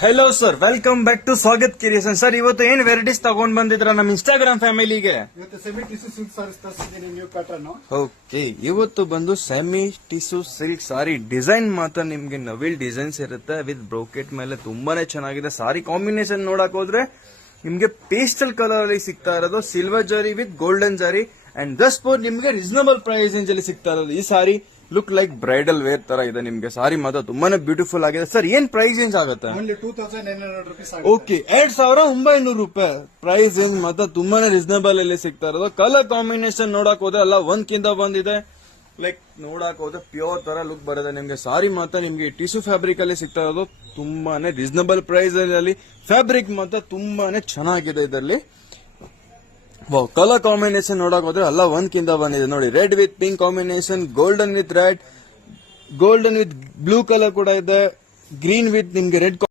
Hello sir, welcome back to Swagath creation. Sir, ಇವತ್ತು ಏನ್ varieties ತಗೊಂಡ್ ಬಂದಿದ್ರ ನಮ್ಮ ಇನ್ಸ್ಟಾಗ್ರಾಮ್ ಫ್ಯಾಮಿಲಿಗೆ? ಇವತ್ತು ಸೆಮಿ ಟಿಶ್ಯೂ ಸಿಲ್ಕ್ ಸಾರೀಸ್ ತರಿಸಿದ್ದೀನಿ, ನ್ಯೂ ಪ್ಯಾಟರ್ನ್. ಓಕೆ, ಇವತ್ತು ಬಂದು semi tissue silk saree design ಮಾತ್ರ ನಿಮ್ಗೆ ನವಿಲ್ ಡಿಸೈನ್ಸ್ ಇರುತ್ತೆ ವಿತ್ ಬ್ರೋಕೆಟ್ ಮೇಲೆ. ತುಂಬಾನೇ ಚೆನ್ನಾಗಿದೆ. ಸಾರಿ ಕಾಂಬಿನೇಷನ್ ನೋಡಕ್ ಹೋದ್ರೆ ನಿಮ್ಗೆ ಪೇಸ್ಟಲ್ ಕಲರ್ ಅಲ್ಲಿ ಸಿಗ್ತಾ ಇರೋದು, ಸಿಲ್ವರ್ ಜರಿ ವಿತ್ ಗೋಲ್ಡನ್ ಜರಿ ಅಂಡ್ ಜಸ್ಟ್ ಫಾರ್ ನಿಮ್ಗೆ ರೀಸನಬಲ್ ಪ್ರೈಸ್ ರೇಂಜ್ ಅಲ್ಲಿ ಸಿಗ್ತಾ ಇರೋದು. ಈ ಸಾರಿ ಲುಕ್ ಲೈಕ್ ಬ್ರೈಡಲ್ ವೇರ್ ತರ ಇದೆ. ನಿಮ್ಗೆ ಸಾರಿ ಮಾತ್ರ ತುಂಬಾನೇ ಬ್ಯೂಟಿಫುಲ್ ಆಗಿದೆ. ಸರ್, ಏನ್ ಪ್ರೈಸ್ ರೇಂಜ್ ಆಗುತ್ತೆ? Only 2900 rupees. ಓಕೆ, 2900 ರೂಪಾಯಿ ಪ್ರೈಸ್ ರೇಂಜ್ ಮಾತ್ರ ತುಂಬಾನೇ ರೀಸನಬಲ್ ಅಲ್ಲಿ ಸಿಗ್ತಾ ಇರೋದು. ಕಲರ್ ಕಾಂಬಿನೇಷನ್ ನೋಡಕ್ ಹೋದ್ರೆ ಅಲ್ಲ ಒಂದ್ಕಿಂತ ಬಂದಿದೆ. ಲೈಕ್ ನೋಡಕ್ ಹೋದ್ರೆ ಪ್ಯೂರ್ ತರ ಲುಕ್ ಬರುತ್ತೆ ನಿಮ್ಗೆ. ಸಾರಿ ಮಾತ್ರ ನಿಮ್ಗೆ ಟಿಶ್ಯೂ ಫ್ಯಾಬ್ರಿಕ್ ಅಲ್ಲಿ ಸಿಗ್ತಾ ಇರೋದು. ತುಂಬಾನೇ ರೀಸನಬಲ್ ಪ್ರೈಸ್ ಅಲ್ಲಿ ಫ್ಯಾಬ್ರಿಕ್ ಮಾತ್ರ ತುಂಬಾನೇ ಚೆನ್ನಾಗಿದೆ ಇದರಲ್ಲಿ. ಕಲರ್ ಕಾಂಬಿನೇಷನ್ ನೋಡಕ್ ಹೋದ್ರೆ ಅಲ್ಲ ಒಂದ್ಕಿಂತ ಬಂದಿದೆ ನೋಡಿ. Red with pink combination, golden with red, golden with blue colour ಕೂಡ ಇದೆ, ಗ್ರೀನ್ ವಿತ್ ನಿಮ್ಗೆ ರೆಡ್